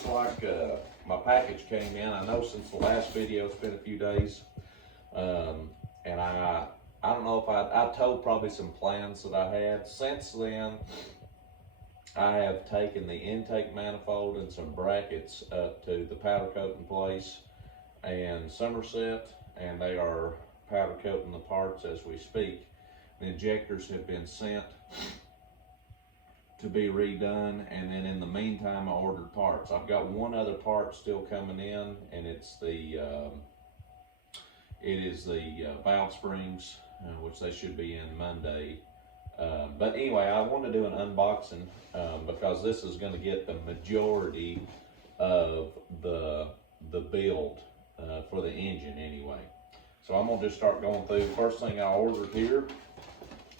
looks like my package came in. I know since the last video it's been a few days, and I don't know if I told probably some plans that I had. Since then, I have taken the intake manifold and some brackets up to the powder coating place and Somerset, and they are powder coating the parts as we speak. The injectors have been sent to be redone, and then in the meantime I ordered parts. I've got one other part still coming in, and it's the valve springs, which they should be in Monday. But anyway, I want to do an unboxing because this is going to get the majority of the build for the engine anyway. So I'm going to just start going through. First thing I ordered here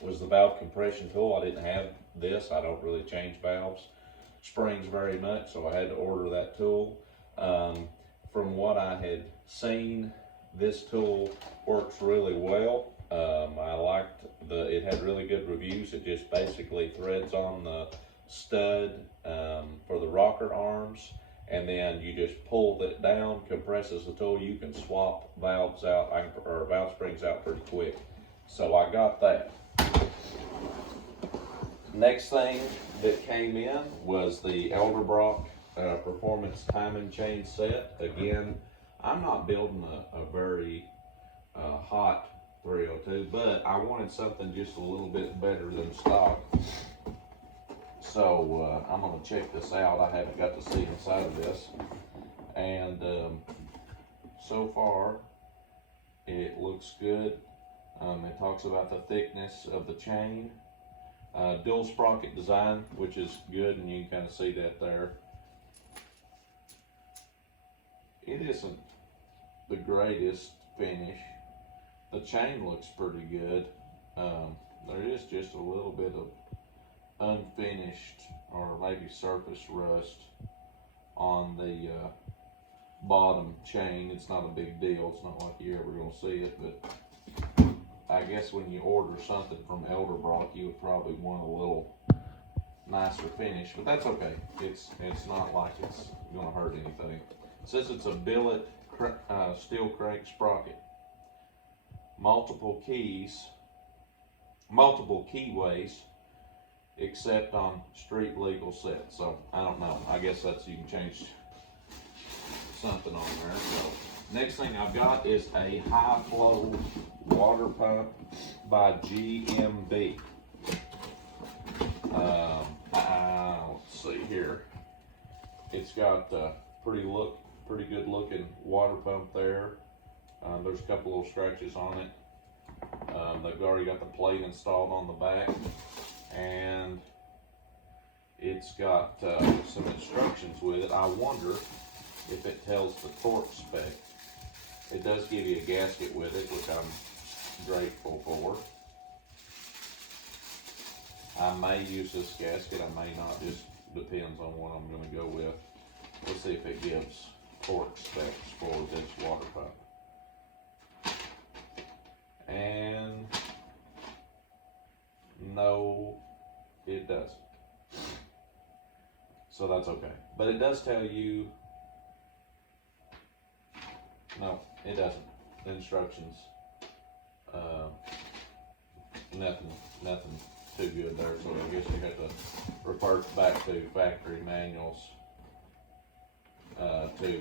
was the valve compression tool. I didn't have this. I don't really change valves springs very much, so I had to order that tool. From what I had seen, this tool works really well. I liked it had really good reviews. It just basically threads on the stud for the rocker arms, and then you just pull it down, compresses the tool. You can swap valves out, or valve springs out pretty quick. So I got that. Next thing that came in was the Elderbrock Performance Timing Chain Set. Again, I'm not building a very hot 302, but I wanted something just a little bit better than stock. So I'm going to check this out. I haven't got to see inside of this. And so far, it looks good. It talks about the thickness of the chain. Dual sprocket design, which is good, and you can kind of see that there. It isn't the greatest finish. The chain looks pretty good. There is just a little bit of unfinished or maybe surface rust on the bottom chain. It's not a big deal. It's not like you're ever going to see it, but I guess when you order something from Elderbrock, you would probably want a little nicer finish, but that's okay. It's not like it's going to hurt anything. It says it's a billet steel crank sprocket. Multiple keyways, except on street legal sets. So I don't know. I guess that's, you can change something on there. So next thing I've got is a high flow water pump by GMB. Let's see here. It's got pretty good looking water pump there. There's a couple little scratches on it. They've already got the plate installed on the back, and it's got some instructions with it. I wonder if it tells the torque spec. It does give you a gasket with it, which I'm grateful for. I may use this gasket, I may not, just depends on what I'm going to go with. Let's see if it gives torque specs for this water pump. And no, it doesn't. So that's okay. But it does tell you, no, it doesn't. The instructions, nothing too good there. So I guess you have to revert back to factory manuals to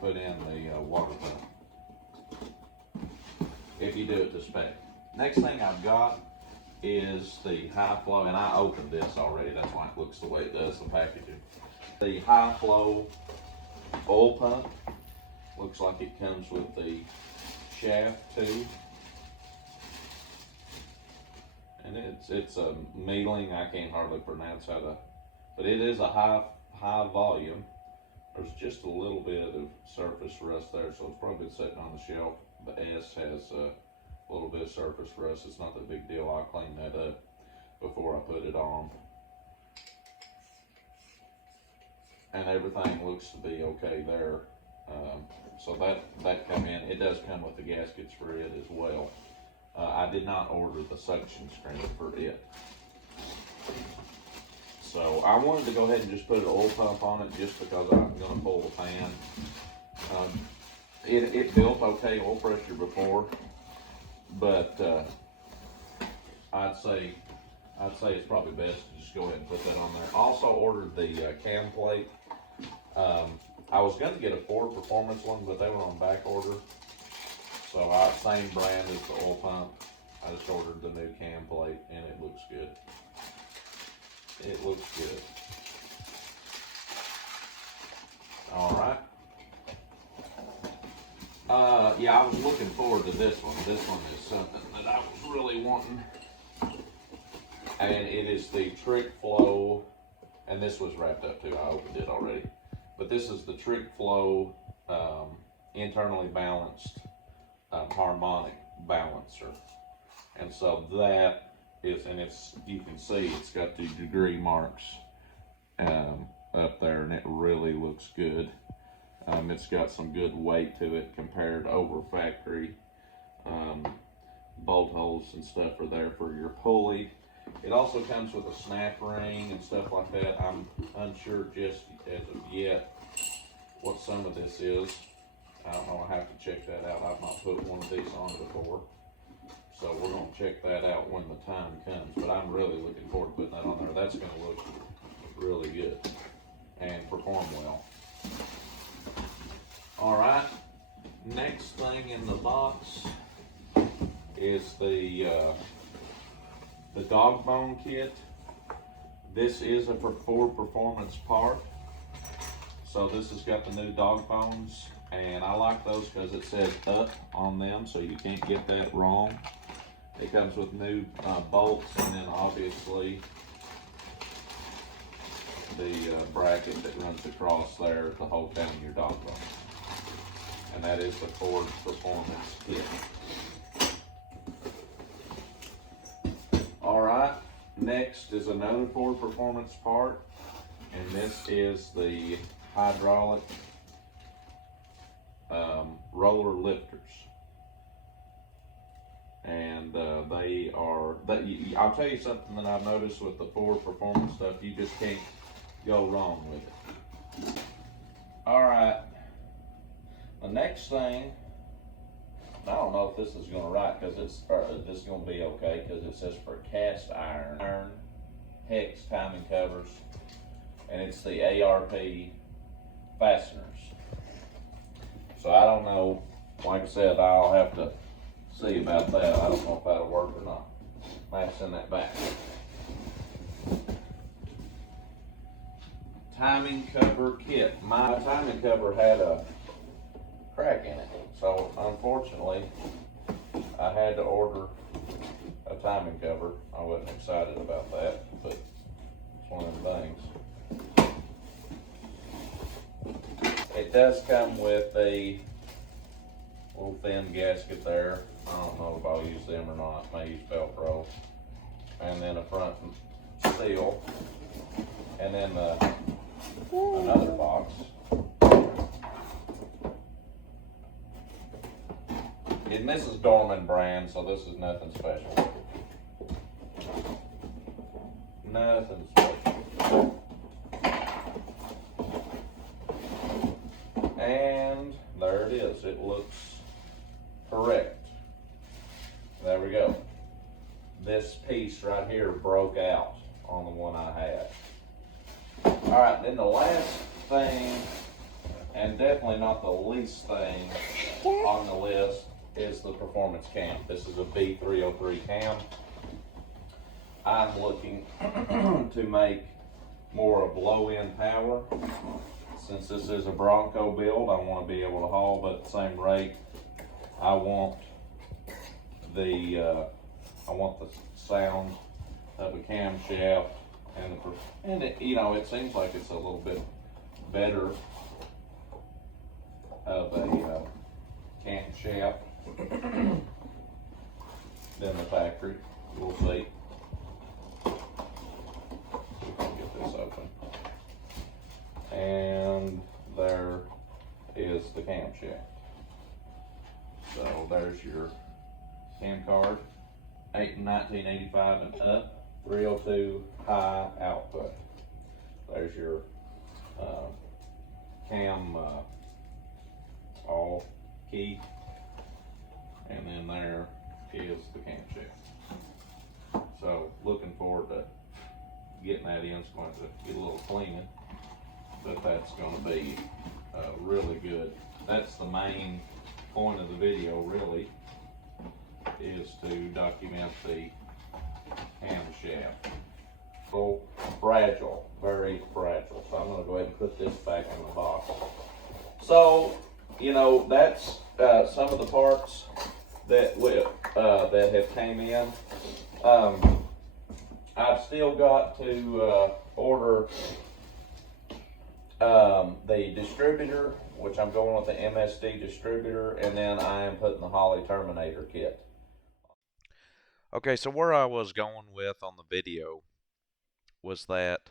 put in the water pump, if you do it to spec. Next thing I've got is the high flow, and I opened this already, that's why it looks the way it does, the packaging. The high flow oil pump, looks like it comes with the shaft too. And it's a Mealing, I can't hardly pronounce how to, but it is a high volume. There's just a little bit of surface rust there, so it's probably sitting on the shelf. The S has a little bit of surface rust. It's not that big deal. I'll clean that up before I put it on. And everything looks to be okay there. So that come in. It does come with the gaskets for it as well. I did not order the suction screen for it. So I wanted to go ahead and just put an oil pump on it just because I'm going to pull the pan. It built okay oil pressure before, but I'd say it's probably best to just go ahead and put that on there. Also ordered the cam plate. I was going to get a Ford Performance one, but they were on back order. So same brand as the oil pump. I just ordered the new cam plate, and it looks good. It looks good. All right. Yeah, I was looking forward to this one. This one is something that I was really wanting. And it is the Trick Flow, and this was wrapped up too. I opened it already. But this is the Trick Flow internally balanced harmonic balancer. And so that is, and it's, you can see it's got the degree marks up there, and it really looks good. It's got some good weight to it compared over factory. Bolt holes and stuff are there for your pulley. It also comes with a snap ring and stuff like that. I'm unsure just as of yet what some of this is. I don't know, I have to check that out. I've not put one of these on before. So we're going to check that out when the time comes. But I'm really looking forward to putting that on there. That's going to look really good and perform well. All right, next thing in the box is the dog bone kit. This is a Ford Performance part. So this has got the new dog bones, and I like those because it says up on them, so you can't get that wrong. It comes with new bolts, and then obviously the bracket that runs across there to hold down your dog bone. And that is the Ford Performance kit. All right, next is another Ford Performance part, and this is the hydraulic roller lifters. And I'll tell you something that I've noticed with the Ford Performance stuff, you just can't go wrong with it. All right, the next thing, I don't know if this is going to write because this is going to be okay because it says for cast iron hex timing covers, and it's the ARP fasteners. So I don't know. Like I said, I'll have to see about that. I don't know if that'll work or not. I have to send that back. Timing cover kit. My timing cover had a crack in it, so unfortunately I had to order a timing cover. I wasn't excited about that, but it's one of the things. It does come with a little thin gasket there. I don't know if I'll use them or not. I may use Velcro. And then a front seal. And then another box. And this is Dorman brand, so this is nothing special. Nothing special. And there it is. It looks correct. There we go. This piece right here broke out on the one I had. All right, then the last thing, and definitely not the least thing on the list, is the performance cam. This is a B303 cam. I'm looking to make more of low-end power. Since this is a Bronco build, I want to be able to haul, but at the same rate, I want the sound of a camshaft, and it, you know, it seems like it's a little bit better of a camshaft than the factory. We'll see. We can get this open. And there is the camshaft. So there's your cam card, 1985 and up, 302 high output. there's your uh, cam all key, and then there is the camshaft. So looking forward to getting that in. It's going to get a little cleaning, but that's going to be really good. That's the main point of the video, really, is to document the camshaft. So fragile, very fragile. So I'm going to go ahead and put this back in the box. So, you know, that's some of the parts that that have came in. I've still got to order the distributor, which I'm going with the MSD distributor, and then I am putting the Holley Terminator kit. Okay, so where I was going with on the video was that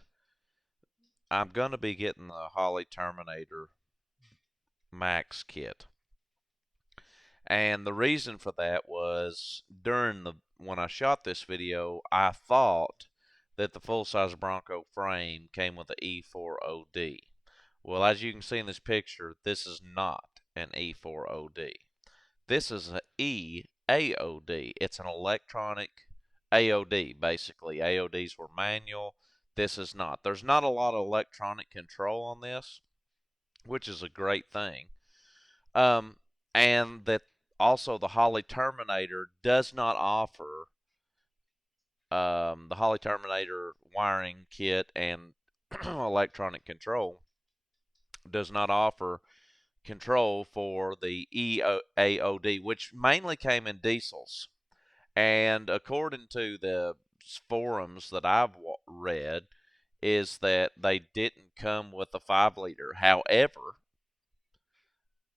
I'm going to be getting the Holley Terminator Max kit. And the reason for that was when I shot this video, I thought that the full-size Bronco frame came with the E4OD. Well, as you can see in this picture, this is not an E4OD. This is an EAOD. It's an electronic AOD, basically. AODs were manual. This is not. There's not a lot of electronic control on this, which is a great thing. And that also the Holley Terminator does not offer the Holley Terminator wiring kit and electronic control does not offer control for the EAOD, which mainly came in diesels. And according to the forums that I've read, is that they didn't come with a 5-liter. However,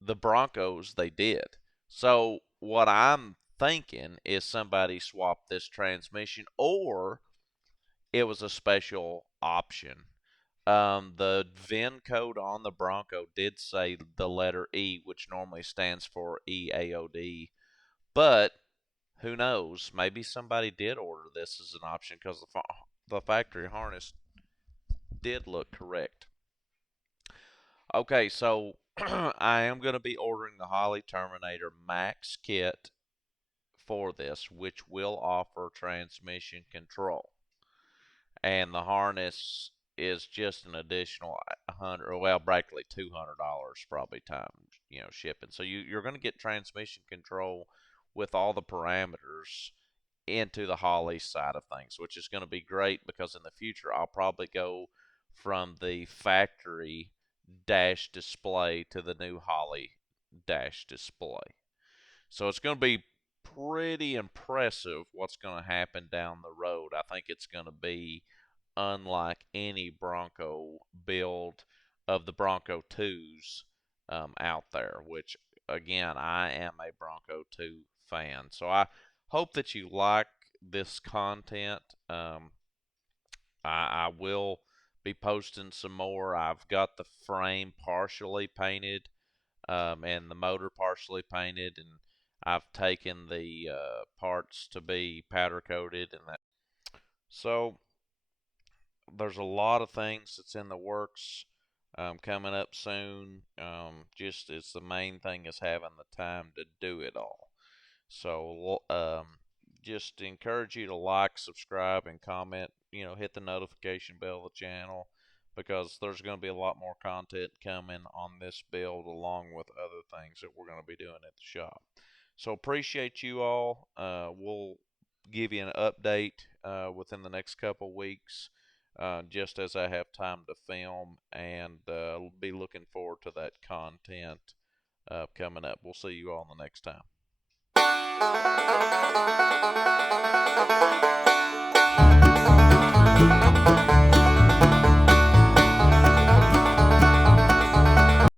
the Broncos, they did. So what I'm thinking is somebody swapped this transmission, or it was a special option. The VIN code on the Bronco did say the letter E, which normally stands for EAOD, but who knows? Maybe somebody did order this as an option because the factory harness did look correct. Okay, so I am going to be ordering the Holley Terminator Max kit for this, which will offer transmission control. And the harness is just an additional $100, well, practically $200 probably times, shipping. So you're going to get transmission control with all the parameters into the Holley side of things, which is going to be great because in the future I'll probably go from the factory dash display to the new Holley dash display. So it's going to be pretty impressive what's going to happen down the road. I think it's going to be unlike any Bronco build of the Bronco 2s out there, which, again, I am a Bronco 2 fan. So I hope that you like this content. I will be posting some more. I've got the frame partially painted and the motor partially painted, and I've taken the parts to be powder coated and that. So there's a lot of things that's in the works coming up soon. Just it's the main thing is having the time to do it all. So just encourage you to like, subscribe, and comment. Hit the notification bell of the channel because there's going to be a lot more content coming on this build along with other things that we're going to be doing at the shop. So appreciate you all. We'll give you an update within the next couple weeks, just as I have time to film, and be looking forward to that content coming up. We'll see you all the next time.